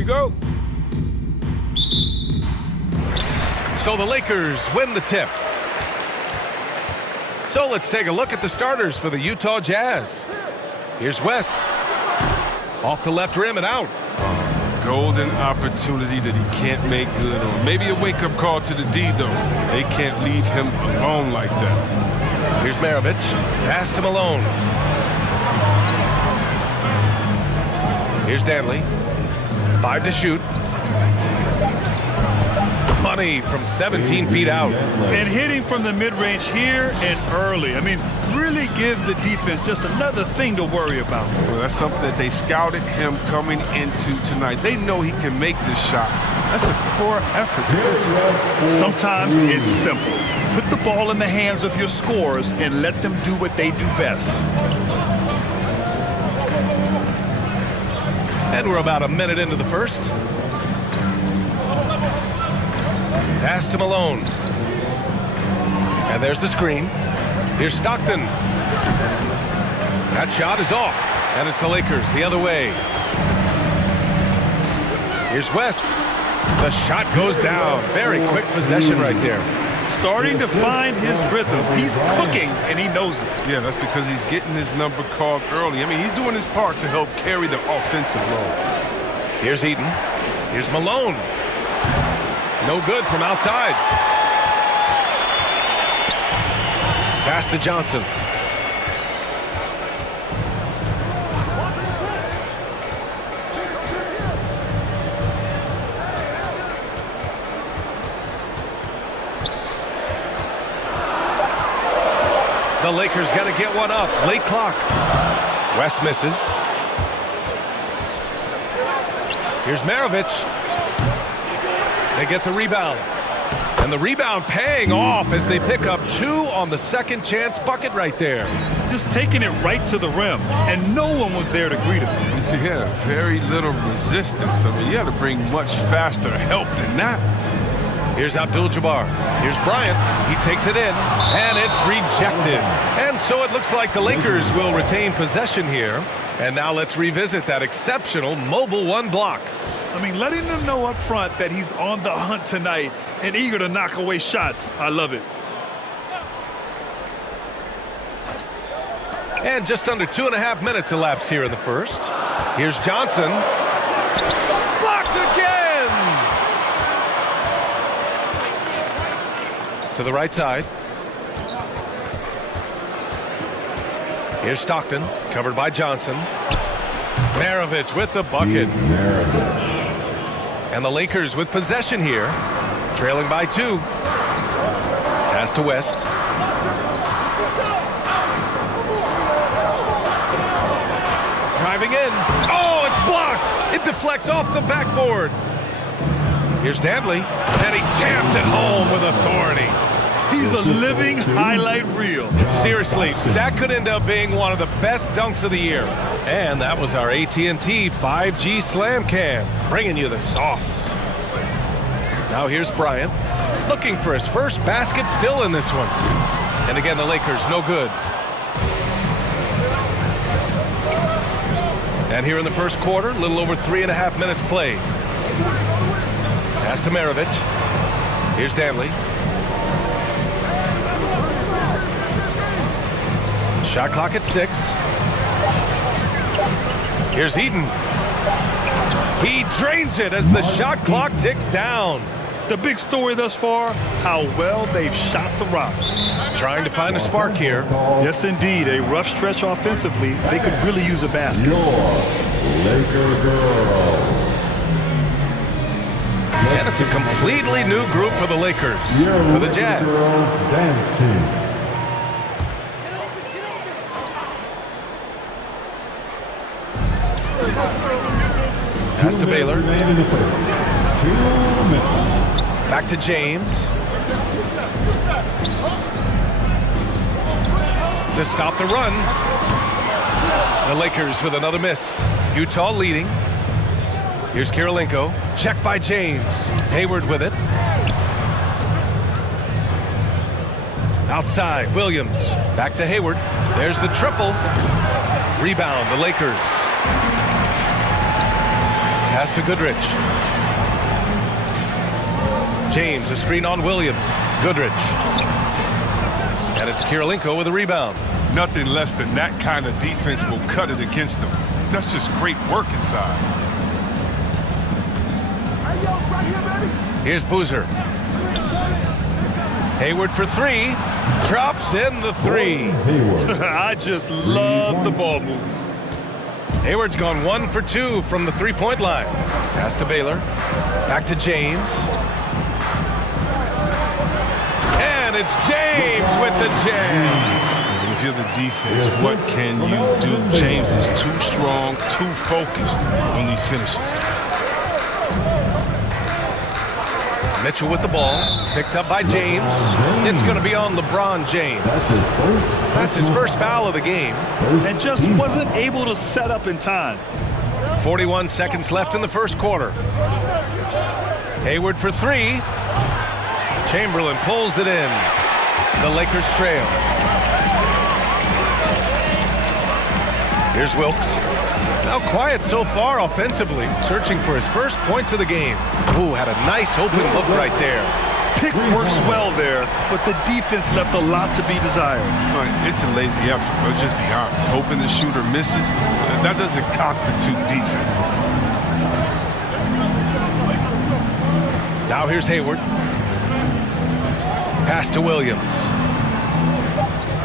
we go. So the Lakers win the tip. So let's take a look at the starters for the Utah Jazz. Here's West. Off the left rim and out. Golden opportunity that he can't make good on. Maybe a wake-up call to the D, though. They can't leave him alone like that. Here's Maravich. Pass to Malone. Here's Danley. 5 to shoot. Money from 17 feet out. And hitting from the mid-range here and early. I mean, really give the defense just another thing to worry about. Well, that's something that they scouted him coming into tonight. They know he can make this shot. That's a poor effort defensively. Sometimes it's simple. Put the ball in the hands of your scorers and let them do what they do best. And we're about a minute into the first. Pass to Malone. And there's the screen. Here's Stockton. That shot is off. And it's the Lakers the other way. Here's West. The shot goes down. Very quick possession right there. Starting to find his rhythm. He's cooking, and he knows it. Yeah, that's because he's getting his number called early. I mean, he's doing his part to help carry the offensive load. Here's Eaton. Here's Malone. No good from outside. Pass to Johnson. The Lakers got to get one up. Late clock. West misses. Here's Maravich. They get the rebound. And the rebound paying off as they pick up 2 on the second chance bucket right there. Just taking it right to the rim, and no one was there to greet him. Yeah, very little resistance. I mean, you got to bring much faster help than that. Here's Abdul-Jabbar. Here's Bryant. He takes it in, and it's rejected. And so it looks like the Lakers will retain possession here. And now let's revisit that exceptional mobile 1 block. I mean, letting them know up front that he's on the hunt tonight and eager to knock away shots. I love it. And just under 2.5 minutes elapsed here in the first. Here's Johnson. Blocked again! To the right side. Here's Stockton, covered by Johnson. Maravich with the bucket. And the Lakers with possession here, trailing by 2. Pass to West. Driving in. Oh, it's blocked. It deflects off the backboard. Here's Danley, and he jams it home with authority. He's a living highlight reel. Seriously, that could end up being one of the best dunks of the year. And that was our AT&T 5G Slam Cam, bringing you the sauce. Now here's Bryant, looking for his first basket still in this one. And again, the Lakers, no good. And here in the first quarter, a little over 3.5 minutes played. Pass to Maravich. Here's Danley. Shot clock at 6. Here's Eaton. He drains it as the shot clock ticks down. The big story thus far, how well they've shot the rock. Trying to find a spark here. Yes, indeed. A rough stretch offensively. They could really use a basket. Laker girl. And it's a completely new group for the Lakers. For the Jazz. Dance team. Pass to Baylor. 2 minutes. Back to James. To stop the run. The Lakers with another miss. Utah leading. Here's Kirilenko. Check by James. Hayward with it. Outside, Williams. Back to Hayward. There's the triple. Rebound, the Lakers. Pass to Goodrich. James, a screen on Williams. Goodrich. And it's Kirilenko with a rebound. Nothing less than that kind of defense will cut it against them. That's just great work inside. Here's Boozer. Hayward for three. Drops in the three. Hayward. I just love the ball movement. Hayward's gone 1 for 2 from the three-point line. Pass to Baylor. Back to James. And it's James with the jam. If you're the defense, what can you do? James is too strong, too focused on these finishes. Mitchell with the ball. Picked up by James. It's going to be on LeBron James. That's his first foul of the game. And just wasn't able to set up in time. 41 seconds left in the first quarter. Hayward for three. Chamberlain pulls it in. The Lakers trail. Here's Wilkes. Now quiet so far offensively, searching for his first points of the game. Ooh, had a nice open look right there. Pick works well there, but the defense left a lot to be desired. It's a lazy effort, let's just be honest. Hoping the shooter misses, that doesn't constitute defense. Now here's Hayward. Pass to Williams.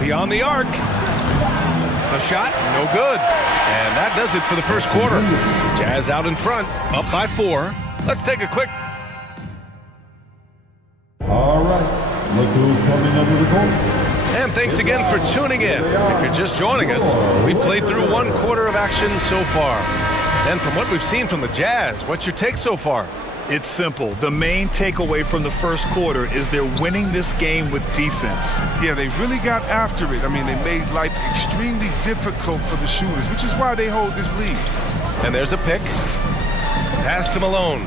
Beyond the arc. The shot, no good. And that does it for the first quarter. Jazz out in front, up by 4. Let's take a quick... All right. Look who's coming under the court. And thanks again for tuning in. If you're just joining us, we played through 1 quarter of action so far. And from what we've seen from the Jazz, what's your take so far? It's simple. The main takeaway from the first quarter is they're winning this game with defense. Yeah, they really got after it. I mean, they made life extremely difficult for the shooters, which is why they hold this lead. And there's a pick. Pass to Malone.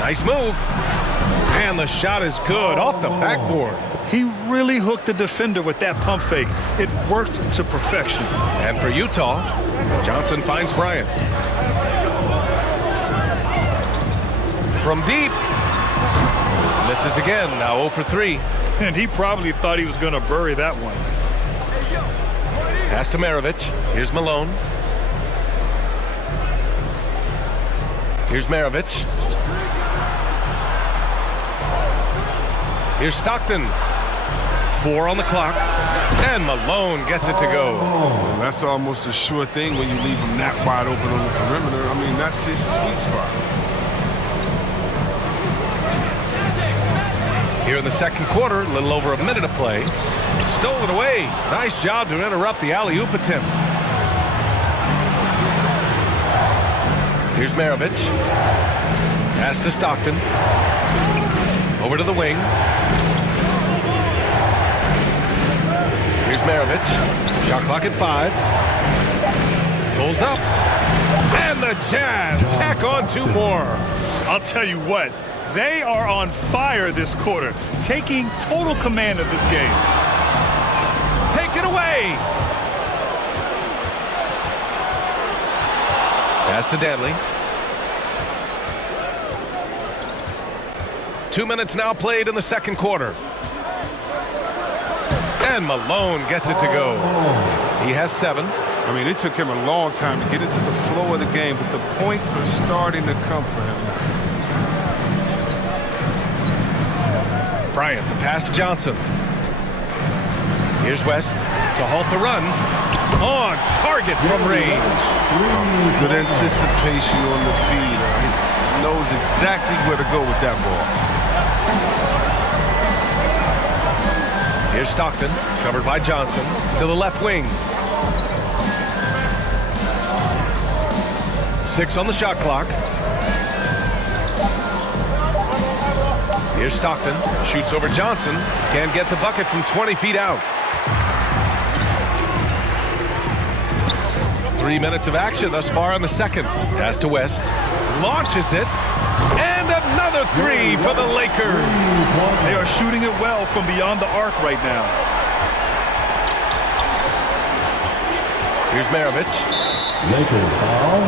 Nice move. And the shot is good off the backboard. He really hooked the defender with that pump fake. It worked to perfection. And for Utah, Johnson finds Bryant. From deep. Misses again, now 0 for 3. And he probably thought he was going to bury that one. Pass to Maravich. Here's Malone. Here's Maravich. Here's Stockton. 4 on the clock. And Malone gets it to go. Well, that's almost a sure thing when you leave him that wide open on the perimeter. I mean, that's his sweet spot. Here in the second quarter, a little over a minute of play. Stole it away. Nice job to interrupt the alley-oop attempt. Here's Maravich. Pass to Stockton. Over to the wing. Here's Maravich. Shot clock at 5. Pulls up. And the Jazz tack on 2 more. I'll tell you what. They are on fire this quarter, taking total command of this game. Take it away. Pass to Danley. 2 minutes now played in the second quarter. And Malone gets it to go. He has 7. I mean, it took him a long time to get into the flow of the game, but the points are starting to come for him. Bryant, the pass to Johnson. Here's West to halt the run. On target from range. Good anticipation on the feed. He knows exactly where to go with that ball. Here's Stockton, covered by Johnson, to the left wing. 6 on the shot clock. Here's Stockton, shoots over Johnson, can't get the bucket from 20 feet out. 3 minutes of action thus far in the second. Pass to West, launches it, and another 3 for the Lakers. They are shooting it well from beyond the arc right now. Here's Maravich, Lakers foul.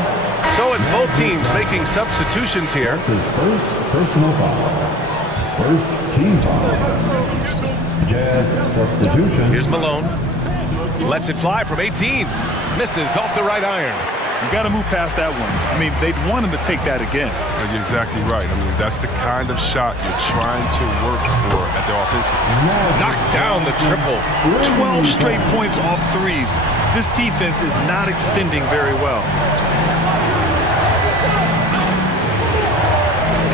So it's both teams making substitutions here. That's his first personal foul. First team foul. Jazz substitution. Here's Malone. Lets it fly from 18. Misses off the right iron. You got to move past that one. I mean, they'd want him to take that again. You're exactly right. I mean, that's the kind of shot you're trying to work for at the offensive. Knocks down the triple. 12 straight points off threes. This defense is not extending very well.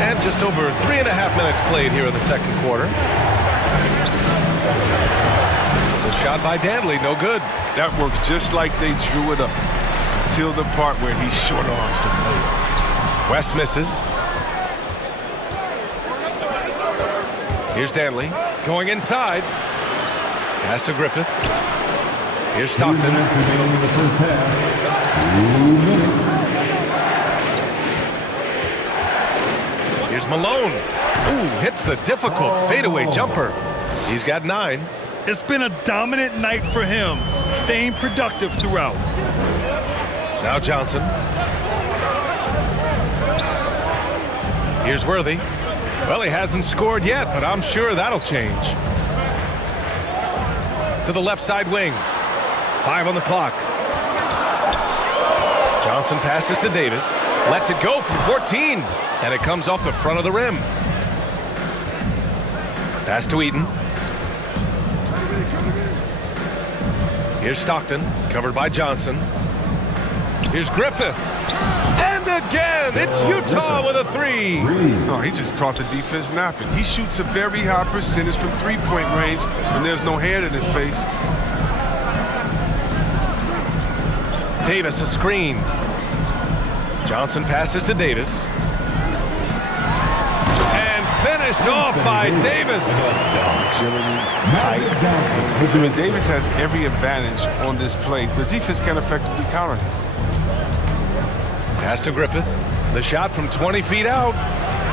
And just over 3.5 minutes played here in the second quarter. The shot by Danley, no good. That works just like they drew it up. Till the part where he short arms the layup. West misses. Here's Danley going inside. Pass to Griffith. Here's Stockton. 2 minutes remaining in the first half. 2 minutes. Here's Malone. Ooh, hits the difficult fadeaway jumper. He's got 9. It's been a dominant night for him, staying productive throughout. Now Johnson. Here's Worthy. Well, he hasn't scored yet, but I'm sure that'll change. To the left side wing. 5 on the clock. Johnson passes to Davis. Lets it go from 14. And it comes off the front of the rim. Pass to Eaton. Here's Stockton, covered by Johnson. Here's Griffith. And again, it's Utah with a 3. No, he just caught the defense napping. He shoots a very high percentage from three-point range when there's no hand in his face. Davis a screen. Johnson passes to Davis. And finished off by Davis. Agility, height. I mean, Davis has every advantage on this play. The defense can effectively counter him. Pass to Griffith. The shot from 20 feet out.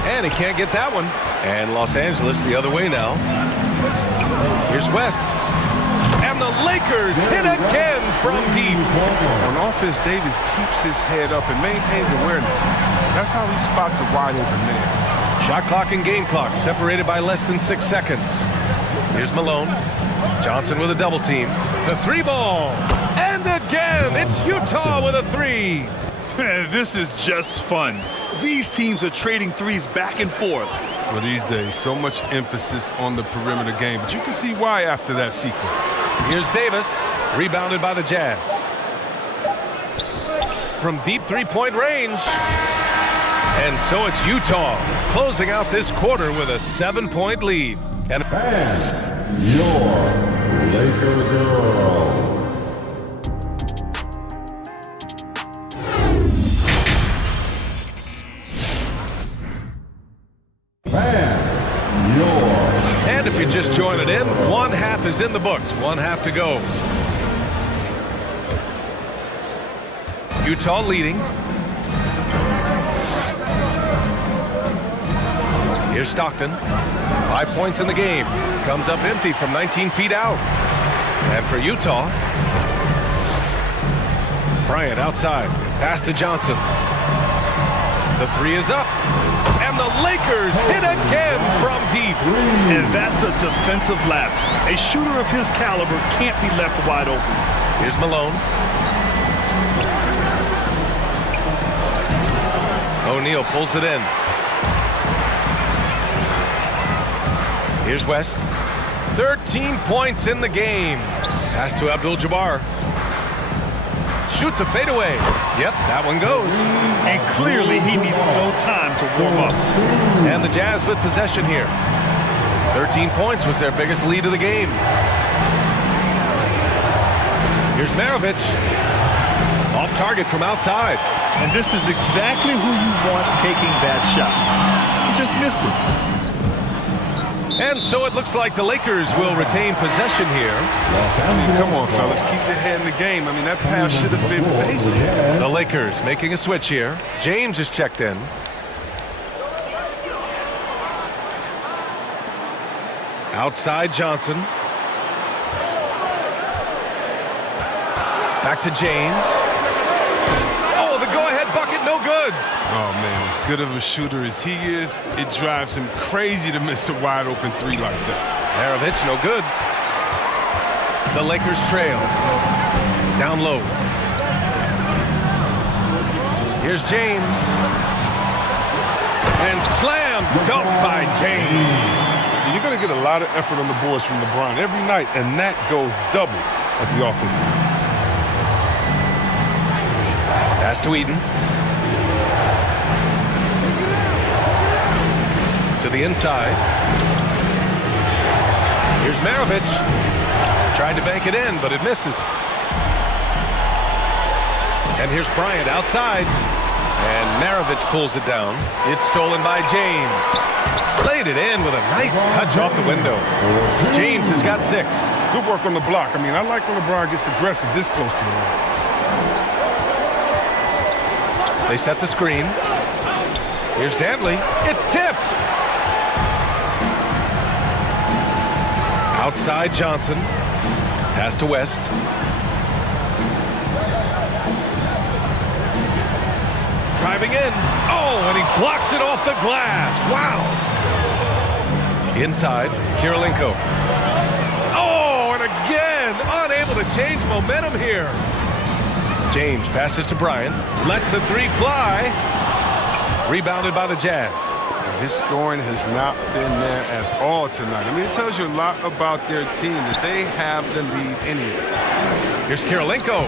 And he can't get that one. And Los Angeles the other way now. Here's West. And the Lakers hit again from deep. On offense, Davis keeps his head up and maintains awareness. That's how he spots a wide open man. Shot clock and game clock separated by less than 6 seconds. Here's Malone. Johnson with a double team. The 3-ball. And again, it's Utah with a 3. Man, this is just fun. These teams are trading threes back and forth. Well, these days, so much emphasis on the perimeter game, but you can see why after that sequence. Here's Davis, rebounded by the Jazz. From deep three-point range. And so it's Utah closing out this quarter with a 7-point lead. And Your Laker girls. And if you're just joining in, 1 half is in the books. 1 half to go. Utah leading. Here's Stockton. 5 points in the game. Comes up empty from 19 feet out. And for Utah, Bryant outside. Pass to Johnson. The 3 is up. And the Lakers hit again from deep. And that's a defensive lapse. A shooter of his caliber can't be left wide open. Here's Malone. O'Neal pulls it in. Here's West. 13 points in the game. Pass to Abdul-Jabbar. Shoots a fadeaway. Yep, that one goes. And clearly he needs no time to warm up. And the Jazz with possession here. 13 points was their biggest lead of the game. Here's Maravich. Off target from outside. And this is exactly who you want taking that shot. He just missed it. And so it looks like the Lakers will retain possession here. I mean, come on, fellas. Keep your head in the game. I mean, that pass should have been basic. The Lakers making a switch here. James is checked in. Outside Johnson. Back to James. good of a shooter as he is, it drives him crazy to miss a wide open three like that. Maravich, no good. The Lakers trail. Down low. Here's James. And slam dunk by James. You're going to get a lot of effort on the boards from LeBron every night, and that goes double at the offensive end. Pass to Eden. To the inside. Here's Maravich. Tried to bank it in, but it misses. And here's Bryant outside. And Maravich pulls it down. It's stolen by James. Played it in with a nice touch off the window. James has got 6. Good work on the block. I mean, I like when LeBron gets aggressive this close to the rim. They set the screen. Here's Dantley. It's tipped. Outside Johnson. Pass to West. Driving in. Oh, and he blocks it off the glass. Wow. Inside, Kirilenko. Oh, and again, unable to change momentum here. James passes to Bryant. Lets the 3 fly. Rebounded by the Jazz. His scoring has not been there at all tonight. I mean, it tells you a lot about their team that they have the lead anyway. Here's Kirilenko.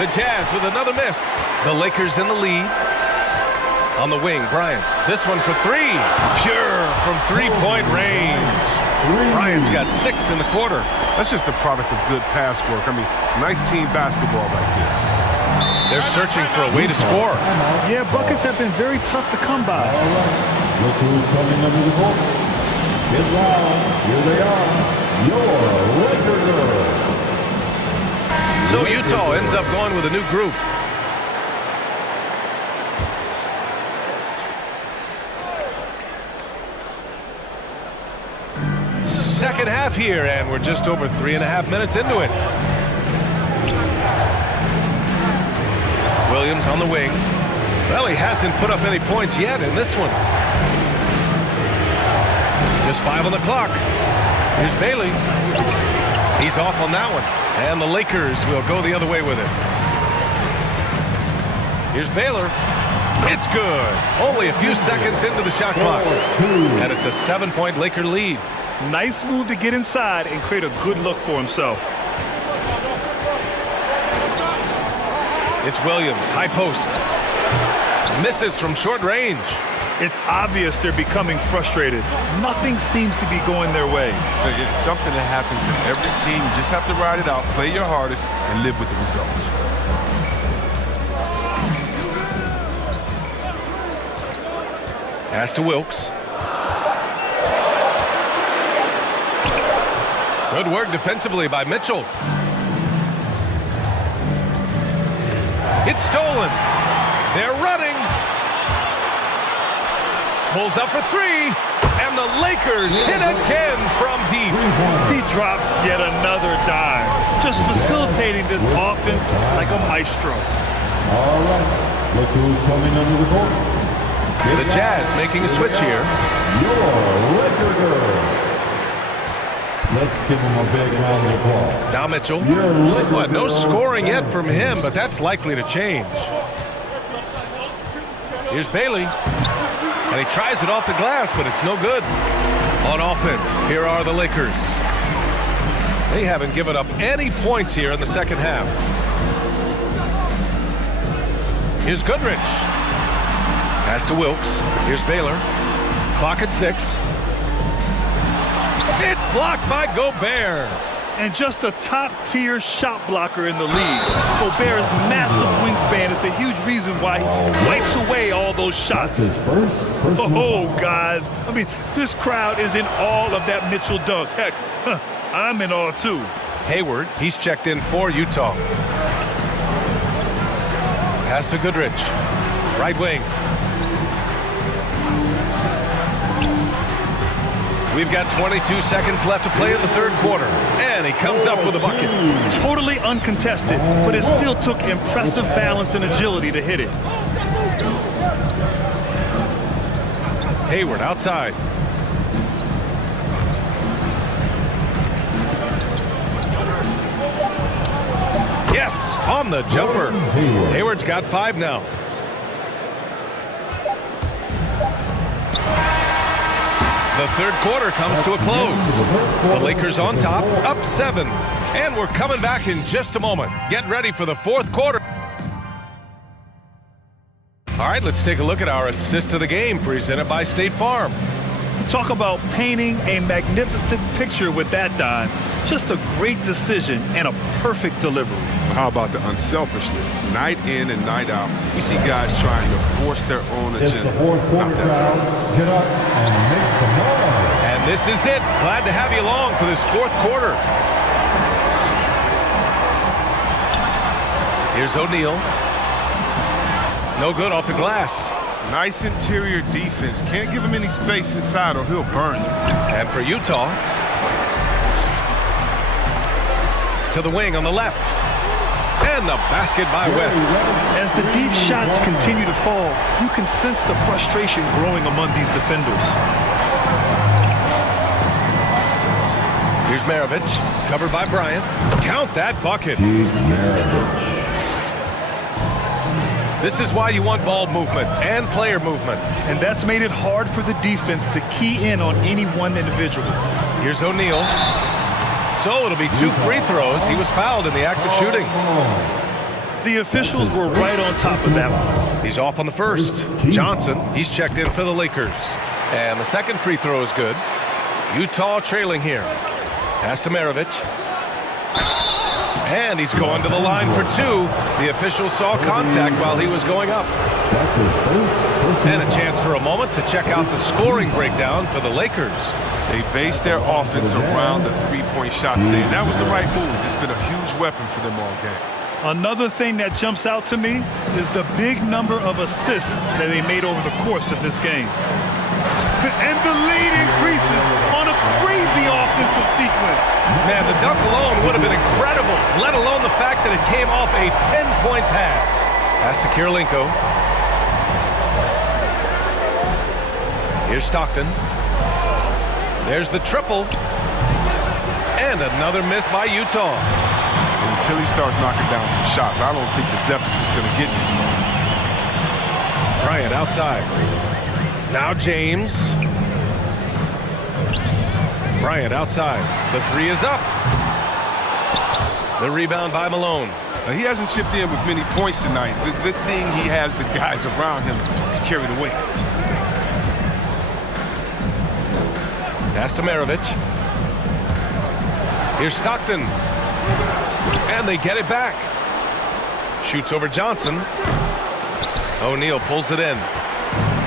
The Jazz with another miss. The Lakers in the lead. On the wing, Bryant. This one for 3. Pure from 3-point range. Bryant's got 6 in the quarter. That's just the product of good pass work. I mean, nice team basketball right there. They're searching for a way to score. Yeah, buckets have been very tough to come by. Look who's coming under the court. Get loud. Here they are. Your Laker girls. So Utah ends up going with a new group. Second half here, and we're just over 3.5 minutes into it. Williams on the wing. Well, he hasn't put up any points yet in this one. Just 5 on the clock. Here's Bailey. He's off on that one. And the Lakers will go the other way with it. Here's Baylor. It's good. Only a few seconds into the shot clock. And it's a 7-point Laker lead. Nice move to get inside and create a good look for himself. It's Williams, high post. Misses from short range. It's obvious they're becoming frustrated. Nothing seems to be going their way. It's something that happens to every team. You just have to ride it out, play your hardest, and live with the results. Pass to Wilkes. Good work defensively by Mitchell. It's stolen. They're running. Pulls up for 3. And the Lakers hit again from deep. He drops yet another dime. Just facilitating this offense like a maestro. All right. Look who's coming under the court. The Jazz making a switch here. Your Laker girls. Let's give him a big round of applause. Now Mitchell. What, no scoring yet from him, but that's likely to change. Here's Bailey. And he tries it off the glass, but it's no good. On offense, here are the Lakers. They haven't given up any points here in the second half. Here's Goodrich. Pass to Wilkes. Here's Baylor. Clock at 6. It's blocked by Gobert. And just a top-tier shot blocker in the league. Gobert's massive wingspan is a huge reason why he wipes away all those shots. Oh, guys. I mean, this crowd is in awe of that Mitchell dunk. Heck, I'm in awe, too. Hayward, he's checked in for Utah. Pass to Goodrich. Right wing. We've got 22 seconds left to play in the third quarter. And he comes up with a bucket. Totally uncontested, but it still took impressive balance and agility to hit it. Hayward outside. Yes, on the jumper. Hayward's got 5 now. The third quarter comes to a close. The Lakers on top, up 7. And we're coming back in just a moment. Get ready for the fourth quarter. All right, let's take a look at our assist of the game presented by State Farm. Talk about painting a magnificent picture with that dime. Just a great decision and a perfect delivery. How about the unselfishness? Night in and night out, we see guys trying to force their own It's agenda. the fourth quarter Not that time. crowd. Get up and make some noise. And this is it. Glad to have you along for this fourth quarter. Here's O'Neal. No good off the glass. Nice interior defense. Can't give him any space inside or he'll burn you. And for Utah, to the wing on the left. And the basket by West. As the deep shots continue to fall, you can sense the frustration growing among these defenders. Here's Maravich, covered by Bryant. Count that bucket. This is why you want ball movement and player movement. And that's made it hard for the defense to key in on any one individual. Here's O'Neal. So it'll be 2 free throws. He was fouled in the act of shooting. The officials were right on top of that one. He's off on the first. Johnson, he's checked in for the Lakers. And the second free throw is good. Utah trailing here. Pass to Maravich. And he's going to the line for 2. The official saw contact while he was going up. And a chance for a moment to check out the scoring breakdown for the Lakers. They based their offense around the three-point shot today, and that was the right move. It's been a huge weapon for them all game. Another thing that jumps out to me is the big number of assists that they made over the course of this game. And the lead increases on a crazy offensive sequence. Man, the dunk alone would have been incredible, let alone the fact that it came off a pinpoint pass. Pass to Kirilenko. Here's Stockton. There's the triple. And another miss by Utah. And until he starts knocking down some shots, I don't think the deficit's going to get any smaller. Bryant outside. Now James. Bryant outside. The 3 is up. The rebound by Malone. Now, he hasn't chipped in with many points tonight. The good thing he has the guys around him to carry the weight. Pass to Maravich. Here's Stockton. And they get it back. Shoots over Johnson. O'Neal pulls it in.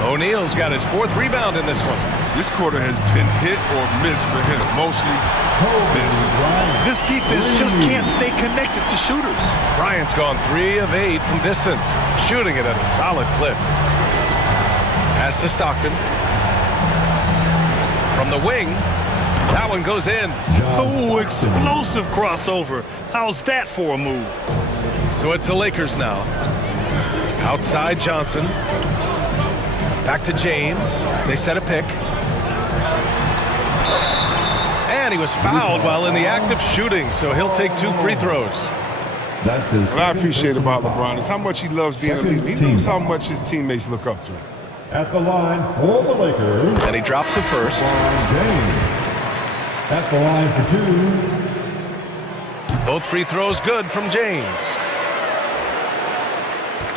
O'Neal's got his 4th rebound in this one. This quarter has been hit or miss for him. Mostly miss. This defense just can't stay connected to shooters. Bryant's gone 3 of 8 from distance, shooting it at a solid clip. Pass to Stockton. From the wing, that one goes in. Oh, explosive crossover. How's that for a move? So it's the Lakers now. Outside Johnson. Back to James. They set a pick. And he was fouled while in the act of shooting, so he'll take 2 free throws. What I appreciate about LeBron is how much he loves being a leader. He knows how much his teammates look up to him. At the line for the Lakers. And he drops it first. James. At the line for 2. Both free throws good from James.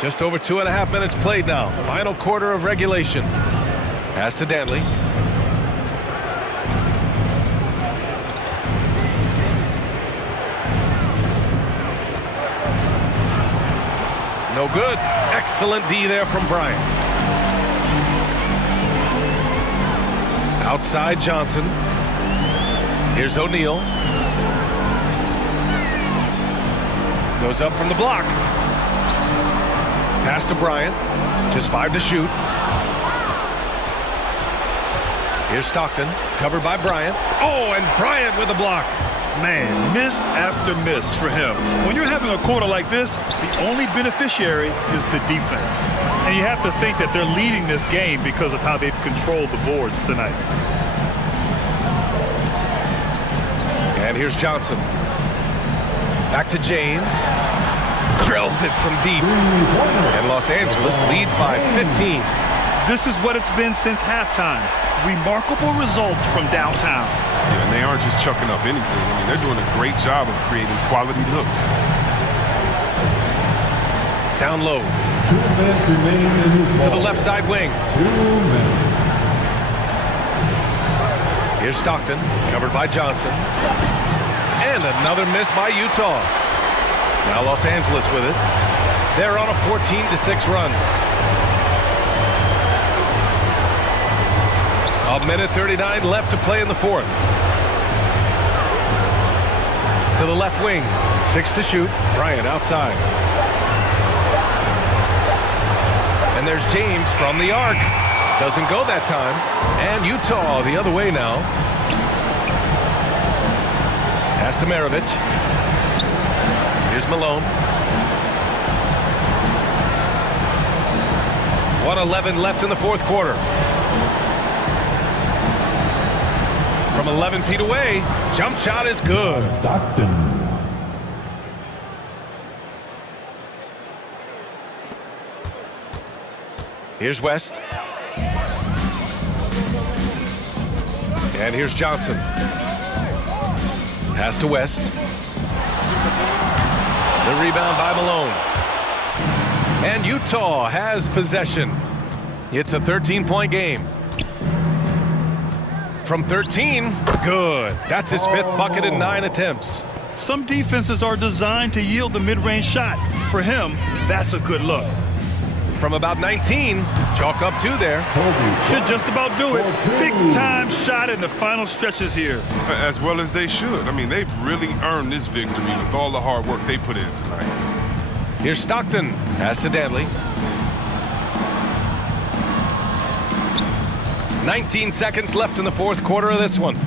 Just over 2.5 minutes played now. Final quarter of regulation. Pass to Danley. No good. Excellent D there from Bryant. Outside Johnson. Here's O'Neal. Goes up from the block. Pass to Bryant. Just 5 to shoot. Here's Stockton. Covered by Bryant. Oh, and Bryant with a block. Man, miss after miss for him. When you're having a quarter like this, the only beneficiary is the defense. And you have to think that they're leading this game because of how they've controlled the boards tonight. And here's Johnson. Back to James. Drills it from deep. And Los Angeles leads by 15. This is what it's been since halftime. Remarkable results from downtown. Yeah, and they aren't just chucking up anything. I mean, they're doing a great job of creating quality looks. Down low. 2 minutes remain in this ball. To the left side wing. 2 minutes. Here's Stockton, covered by Johnson. And another miss by Utah. Now Los Angeles with it. They're on a 14-6 run. A minute 39 left to play in the fourth. To the left wing. 6 to shoot. Bryant outside. And there's James from the arc. Doesn't go that time. And Utah the other way now. Pass to Maravich. Here's Malone. 1:11 left in the fourth quarter. From 11 feet away, jump shot is good. Stockton. Here's West. And here's Johnson. Pass to West. The rebound by Malone. And Utah has possession. It's a 13-point game. From 13, good. That's his 5th bucket in 9 attempts. Some defenses are designed to yield the mid-range shot. For him, that's a good look. From about 19, chalk up 2 there. Should just about do it. Big-time shot in the final stretches here. As well as they should. I mean, they've really earned this victory with all the hard work they put in tonight. Here's Stockton. Pass to Danley. 19 seconds left in the fourth quarter of this one.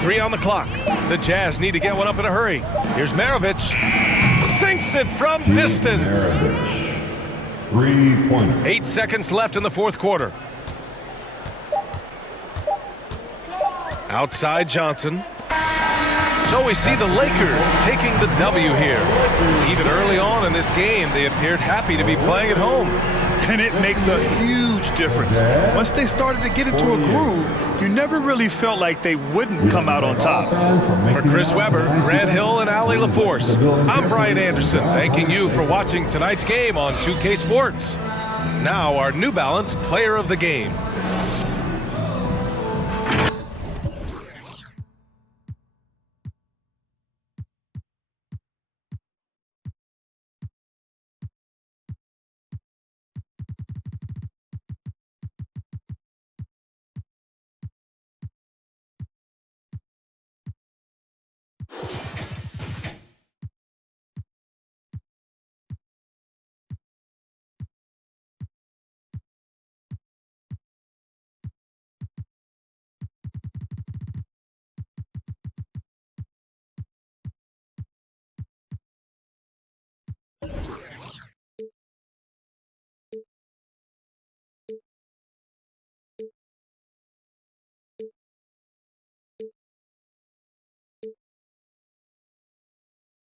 3 on the clock. The Jazz need to get one up in a hurry. Here's Maravich. Sinks it from distance. 3-pointer. 8 seconds left in the fourth quarter. Outside Johnson. So we see the Lakers taking the W here. Even early on in this game, they appeared happy to be playing at home. And it makes a huge difference. Once they started to get into a groove, you never really felt like they wouldn't come out on top. For Chris Webber, Grant Hill, and Ali LaForce, I'm Brian Anderson, thanking you for watching tonight's game on 2K Sports. Now our New Balance Player of the Game.